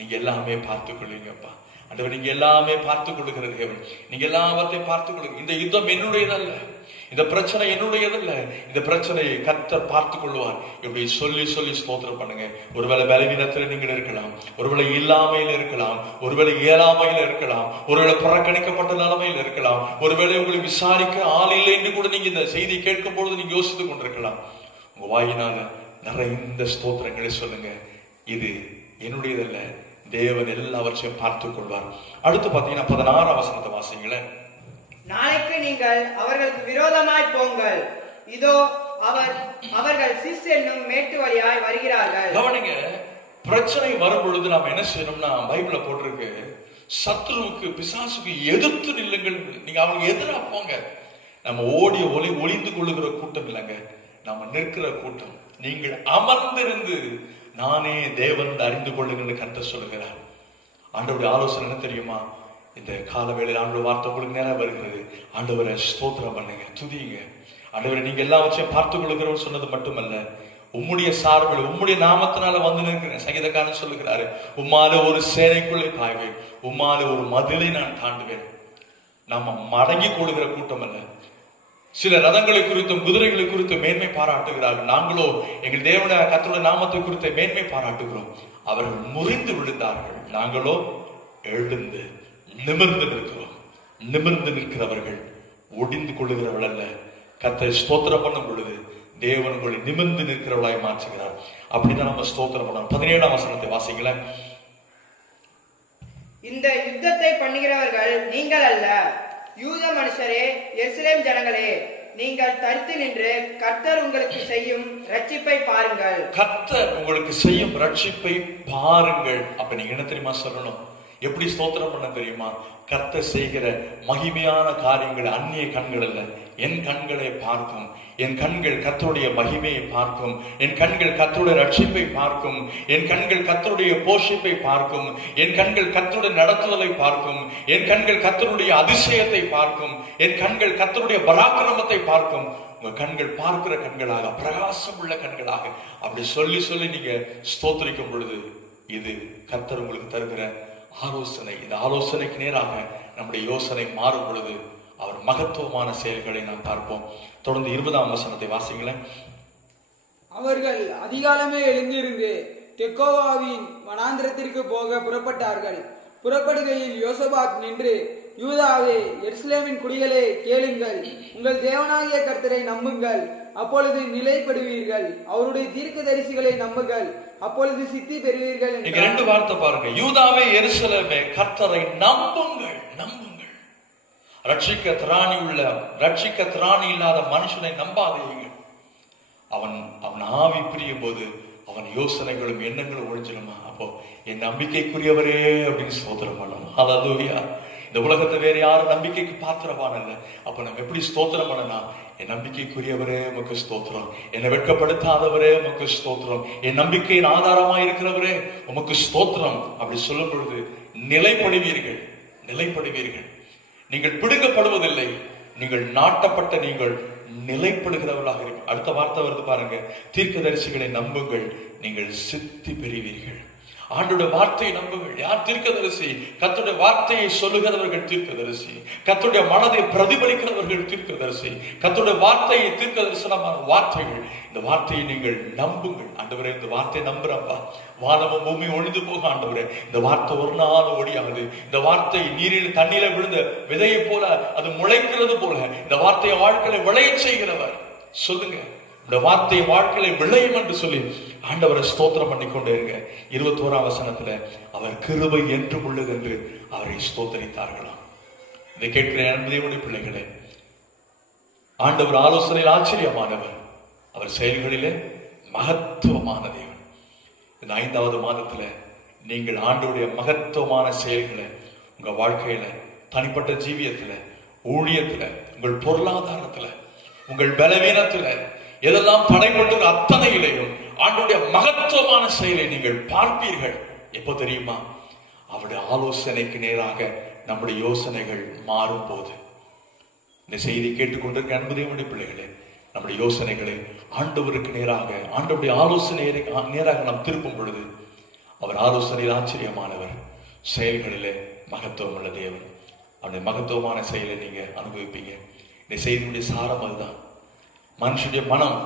நீங்க எல்லாமே பார்த்து கொள்வீங்கப்பா. ஆண்டவர், நீங்க எல்லாமே பார்த்து கொள்ளுகிற தேவன், நீங்க எல்லாவற்றையும் பார்த்து கொள்ளுங்க. இந்த யுத்தம் என்னுடையதல்ல, இந்த பிரச்சனை என்னுடையதல்ல, இந்த பிரச்சனையை கர்த்தர் பார்த்து கொள்வார். இப்படி சொல்லி சொல்லி ஸ்தோத்திரம் பண்ணுங்க. ஒருவேளை பலவீனத்தில் நீங்கள் இருக்கலாம், ஒருவேளை இல்லாமையில் இருக்கலாம், ஒருவேளை இயலாமையில் இருக்கலாம், ஒருவேளை புறக்கணிக்கப்பட்ட நிலைமையில் இருக்கலாம், ஒருவேளை உங்களை விசாரிக்க ஆள் இல்லை என்று கூட நீங்க இந்த செய்தி கேட்கும் பொழுது நீங்க யோசித்துக் கொண்டிருக்கலாம். உங்க வாயினால நிறைந்த ஸ்தோத்திரங்களை சொல்லுங்க. இது என்னுடையதல்ல, தேவன் எல்லாவற்றையும் பார்த்துக் கொள்வார். அடுத்து பாத்தீங்கன்னா 16ஆம் வசனத்தை வாசிங்களேன். நாளைக்கு நீங்கள் அவர்களுக்கு விரோதமாய் போங்கள். இதோ அவர்கள் சிஸ் என்னும் மேட்டு வழியாய் வருகிறார்கள். கவனிங்க, பிரச்சனை வரும் பொழுது நாம என்ன செய்யணும்னா, பைபிள்ல போட்டிருக்கு, சத்ருவுக்கு பிசாசுக்கு எதிர்த்து நில்லுங்கள். நீங்க அவங்க எதிராக போங்க. நம்ம ஓடிய ஒளிந்து கொள்ளுகிற கூட்டம் இல்லைங்க, நம்ம நிற்கிற கூட்டம். நீங்கள் அமர்ந்திருந்து நானே தேவன் அறிந்து கொள்ளுங்கள் கர்த்தர் சொல்லுகிறார். ஆண்டவருடைய ஆலோசனை என்ன தெரியுமா? இந்த காலவேளையில் ஆண்டவர் வார்த்தை உங்களுக்கு நேரம் வருகிறது. ஆண்டவரை ஸ்தோத்திரம் பண்ணுங்க, துதிங்க. ஆண்டவரை நீங்க எல்லாவற்றையும் பார்த்துக் கொள்கிறோம் சொன்னது மட்டுமல்ல, உம்முடைய சார்பில் உம்முடைய நாமத்தினால வந்து நிற்கிறேன். சங்கீதக்காரன் சொல்லுகிறாரு, உம்மால ஒரு சேனைக்குள்ளே பாய்வேன், உம்மால ஒரு மதிலை நான் தாண்டுவேன். நாம மடங்கி கொள்கிற கூட்டம் அல்ல. சில ரதங்களை குறித்தும் குதிரைகளை குறித்து மேன்மை பாராட்டுகிறார்கள். நாங்களோ எங்கள் தேவன கர்த்தருடைய நாமத்தை குறித்த மேன்மை பாராட்டுகிறோம். அவர்கள் முறிந்து விழுந்தார்கள், நாங்களோ எழுந்து நிமிர்ந்து நிற்கிறோம். நிமிர்ந்து நிற்கிறவர்கள் ஒடிந்து கொள்ளுகிறவர்கள் அல்ல. கர்த்தரை ஸ்தோத்திரம் பண்ணும் பொழுது தேவன் உங்களை நிமிர்ந்து நிற்கிறவர்களாய் மாற்றுகிறார். அப்படிதான் நம்ம ஸ்தோத்திரம் பண்ணணும். 17ஆம் வசனத்தை வாசிங்களேன். இந்த யுத்தத்தை பண்ணுகிறவர்கள் நீங்கள் அல்ல, யூத மனுஷரே, எருசலேம் ஜனங்களே, நீங்கள் தரித்து நின்று கர்த்தர் உங்களுக்கு செய்யும் ரட்சிப்பை பாருங்கள். கர்த்தர் உங்களுக்கு செய்யும் ரட்சிப்பை பாருங்கள். அப்ப நீங்க என்ன தெரியுமா சொல்லணும்? எப்படி ஸ்தோத்திரம் பண்ண தெரியுமா? கர்த்தர் செய்கிற மகிமையான காரியங்கள் அந்நிய கண்கள் அல்ல, என் கண்களை பார்க்கும். என் கண்கள் கர்த்தருடைய மகிமையை பார்க்கும். என் கண்கள் கர்த்தருடைய ரட்சிப்பை பார்க்கும். என் கண்கள் கர்த்தருடைய போஷிப்பை பார்க்கும். என் கண்கள் கர்த்தருடைய நடத்துதலை பார்க்கும். என் கண்கள் கர்த்தருடைய அதிசயத்தை பார்க்கும். என் கண்கள் கர்த்தருடைய பராக்கிரமத்தை பார்க்கும். உங்க கண்கள் பார்க்கிற கண்களாக, பிரகாசம் உள்ள கண்களாக, அப்படி சொல்லி சொல்லி நீங்க ஸ்தோத்திரிக்கும் பொழுது இது கர்த்தர் உங்களுக்கு தருகிற ஆலோசனை. இந்த ஆலோசனைக்கு நேராக நம்முடைய யோசனை மாறும் பொழுது அவர் மகத்துவமான செயல்களை நாம் பார்ப்போம். தொடர்ந்து 20ஆம் வசனத்தை வாசிங்களேன். அவர்கள் அதிகாலமே எழுந்திருந்து தெக்கோவாவின் வனாந்திரத்திற்கு போக புறப்பட்டார்கள். புறப்படுகையில் யோசபாத் நின்று, யூதாவே, எருசலேமின் குடிகளே, கேளுங்கள், உங்கள் தேவனாகிய கர்த்தரை நம்புங்கள், அப்பொழுது நிலைப்படுவீர்கள். அவருடைய தீர்க்கதரிசிகளை நம்புங்கள், அப்பொழுது சித்தி பெறுவீர்கள். இங்க ரெண்டு வார்த்தை பாருங்க. யூதாவே, எருசலேமே, கர்த்தரை நம்புங்கள். நம்புங்கள். ரட்சிக்க திராணி இல்லாத மனுஷனை நம்பாதீர்கள். அவன் ஆவி பிரியும் போது அவன் யோசனைகளும் எண்ணங்களும் ஒழிஞ்சிடுமா? அப்போ என் நம்பிக்கைக்குரியவரே அப்படின்னு ஸ்தோத்திரம் பண்ணணும். ஹல்லேலூயா. இந்த உலகத்தை வேற யாரும் நம்பிக்கைக்கு பாத்திரவான் இல்ல. அப்ப நம்ம எப்படி ஸ்தோத்திரம் பண்ணலாம்? என் நம்பிக்கைக்குரியவரே உமக்கு ஸ்தோத்திரம், என்னை வெட்கப்படுத்தாதவரே உமக்கு ஸ்தோத்திரம், என் நம்பிக்கையின் ஆதாரமா இருக்கிறவரே உமக்கு ஸ்தோத்திரம். அப்படி சொல்லும் பொழுது நிலைப்படுவீர்கள். நீங்கள் பிடுங்கப்படுவதில்லை, நீங்கள் நாட்டப்பட்ட நீங்கள் நிலைப்படுகிறவர்களாக இருக்கும். அடுத்த வார்த்தை வருது பாருங்க, தீர்க்கதரிசிகளை நம்புங்கள், நீங்கள் சித்தி பெறுவீர்கள். ஆண்டோட வார்த்தையை நம்புங்கள். யார் தீர்க்கதரிசி? கர்த்தருடைய வார்த்தையை சொல்லுகிறவர்கள் தீர்க்கதரிசி. கர்த்தருடைய மனதை பிரதிபலிக்கிறவர்கள் தீர்க்கதரிசி. கர்த்தருடைய வார்த்தையை தீர்க்கதரிசனமான வார்த்தைகள். இந்த வார்த்தையை நீங்கள் நம்புங்கள். ஆண்டவரே, இந்த வார்த்தையை நம்புறப்பா, வானமும் பூமி ஒழிந்து போக ஆண்டவரே, இந்த வார்த்தை ஒரு நாள் ஒழியாது. இந்த வார்த்தை நீரில் தண்ணீர விழுந்த விதையை போல அது முளைக்கிறது போல இந்த வார்த்தையை வாழ்க்கையில விளைய செய்கிறவர். சொல்லுங்க, இந்த வார்த்தையை வாழ்க்கையில விளையும் என்று சொல்லி ஆண்டவரை ஸ்தோத்திரம் பண்ணி கொண்டே இருங்க. 21ஆம் வசனத்துல அவர் கிருபை என்றும் உள்ளது என்று அவரை ஸ்தோத்தரித்தார்களாம். இதை கேட்கிற தேவனுடைய பிள்ளைகளே, ஆண்டவர் ஆலோசனையில் ஆச்சரியமானவர், அவர் செயல்களிலே மகத்துவமான தேவன். இந்த 5வது மாதத்துல நீங்கள் ஆண்டவருடைய மகத்துவமான செயல்களை உங்க வாழ்க்கையில, தனிப்பட்ட ஜீவியத்துல, ஊழியத்துல, உங்கள் பொருளாதாரத்துல, உங்கள் பலவீனத்துல, எதெல்லாம் தடைப்பட்டு அத்தனையிலையும் ஆண்டவருடைய மகத்துவமான செயலை நீங்கள் பார்ப்பீர்கள். எப்போ தெரியுமா? அவருடைய ஆலோசனைக்கு நேராக நம்முடைய யோசனைகள் மாறும் போது. இந்த செய்தி கேட்டுக்கொண்டிருக்க அன்பு தேவனுடைய பிள்ளைகளே, நம்முடைய யோசனைகளை ஆண்டவருக்கு நேராக, ஆண்டவருடைய ஆலோசனை நேராக நாம் திருப்பும் பொழுது அவர் ஆலோசனையில் ஆச்சரியமானவர், செயல்களிலே மகத்துவம் உள்ள தேவன். அவருடைய மகத்துவமான செயலை நீங்க அனுபவிப்பீங்க. இந்த செய்தியுடைய சாரம் அதுதான். மனுஷனுடைய மனம்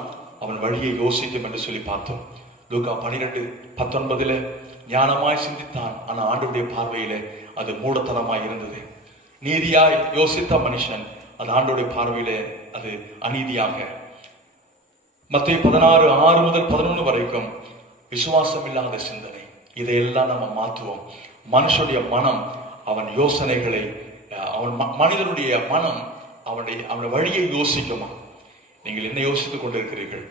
அவன் வழியை யோசிக்கும் என்று சொல்லி பார்த்தோம். லூக்கா 12:19 ஞானமாய் சிந்தித்தான், ஆனா ஆண்டவருடைய பார்வையிலே அது மூடத்தனமாய் இருந்தது. நீதியாய் யோசித்த மனுஷன், அது ஆண்டவருடைய பார்வையிலே அது அநீதியாக. மத்தேயு 16:6-11 வரைக்கும் விசுவாசம் இல்லாத சிந்தனை. இதையெல்லாம் நம்ம மாற்றுவோம். மனுஷனுடைய மனம், அவன் யோசனைகளை, அவன் மனிதனுடைய மனம் அவனுடைய வழியை யோசிக்குமா? நீங்கள் என்ன யோசித்துக் கொண்டிருக்கிறீர்கள்?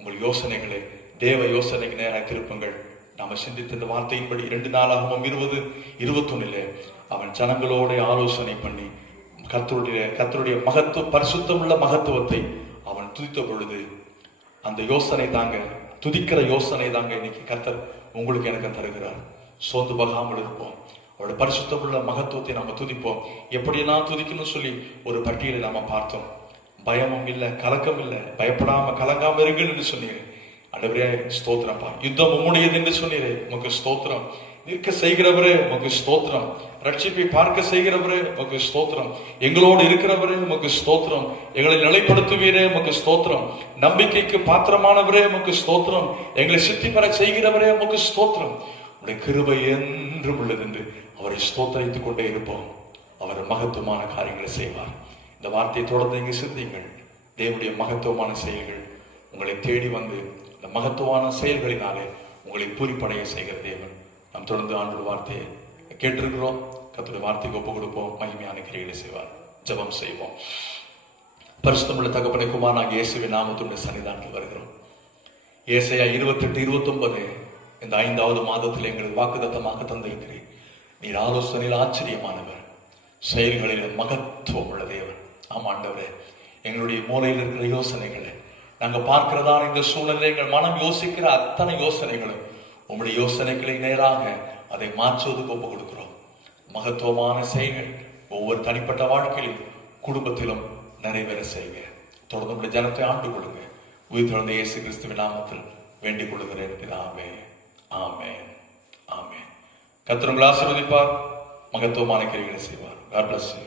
உங்கள் யோசனைகளை தேவ யோசனைக்கு நேராக திருப்புங்கள். நாம சிந்தித்த இந்த வார்த்தையின்படி 2 நாளாகவும் 20:21 அவன் ஜனங்களோட ஆலோசனை பண்ணி கர்த்தருடைய மகத்துவ பரிசுத்தம் உள்ள மகத்துவத்தை அவன் துதித்த பொழுது அந்த யோசனை தாங்க, துதிக்கிற யோசனை தாங்க இன்னைக்கு கர்த்தர் உங்களுக்கு எனக்கு தருகிறார். சோர்ந்து போகாமல் இருப்போம். அவருடைய பரிசுத்தம் உள்ள மகத்துவத்தை நாம துதிப்போம். எப்படியெல்லாம் துதிக்கணும்னு சொல்லி ஒரு பட்டியலை நாம பார்த்தோம். பயமும் இல்லை, கலக்கம் இல்லை, பயப்படாம கலங்காம இருங்கள் என்று சொன்னீங்க. ஆண்டவரே ஸ்தோத்திரப்பா. யுத்தம் உம்முடையது என்று சொன்னீரே, உமக்கு ஸ்தோத்திரம். நிற்க செய்கிறவரே உமக்கு ஸ்தோத்திரம். ரட்சிப்பை பார்க்க செய்கிறவரே உமக்கு ஸ்தோத்திரம். எங்களோடு இருக்கிறவரே உமக்கு ஸ்தோத்திரம். எங்களை நிலைப்படுத்துவீரே உமக்கு ஸ்தோத்திரம். நம்பிக்கைக்கு பாத்திரமானவரே உமக்கு ஸ்தோத்திரம். எங்களை சித்தி பெற செய்கிறவரே உமக்கு ஸ்தோத்திரம். உடைய கிருபை என்றும் உள்ளது என்று அவரை ஸ்தோத்தரித்துக் கொண்டே இருப்போம். அவர் மகத்துவமான காரியங்களை செய்வார். இந்த வார்த்தையை தொடர்ந்து இங்கு சிந்தியுங்கள். தேவனுடைய மகத்துவமான செயல்கள் உங்களை தேடி வந்து இந்த மகத்துவமான செயல்களினாலே உங்களை பூரிப்படைய செய்கிற தேவன். நாம் தொடர்ந்து ஆண்டோட வார்த்தையை கேட்டிருக்கிறோம். கர்த்தருடைய வார்த்தைக்கு ஒப்பு கொடுப்போம். மகிமையான கிரியைகளை செய்வார். ஜெபம் செய்வோம். பரிசுத்தமுள்ள தகப்பனே, குமாரனாகிய இயேசுவின் நாமத்துடைய சன்னிதானத்தில் வருகிறோம். ஏசாயா 28:29 இந்த 5வது மாதத்தில் எங்களுக்கு வாக்குத்தத்தமாக தந்திருக்கிறேன். நீர் ஆலோசனையில் ஆச்சரியமானவர், செயல்களில் மகத்துவம் உள்ள தேவன். ஆமாண்டவரே, எங்களுடைய மூலையில் இருக்கிற யோசனைகளை நாங்க பார்க்கிறதான இந்த சூழ்நிலை எங்கள் மனம் யோசிக்கிற அத்தனை யோசனைகளும் உங்களுடைய யோசனைகளை நேராக அதை மாற்றுவதுக்கு ஒப்பு கொடுக்கிறோம். மகத்துவமான செயல்கள் ஒவ்வொரு தனிப்பட்ட வாழ்க்கையிலும் குடும்பத்திலும் நிறைவேற செய்க. தொடர்ந்து உங்களுடைய ஜனத்தை ஆண்டு கொள்ளுங்க. உயிர் தொடர்ந்த இயேசு கிறிஸ்துவின் நாமத்தில் வேண்டிக் கொள்ளுகிறேன் பிதாவே. ஆமென், ஆமென். கர்த்தர் உங்களை ஆசீர்வதிப்பார், மகத்துவமான கிரியைகளை செய்வார். God bless you.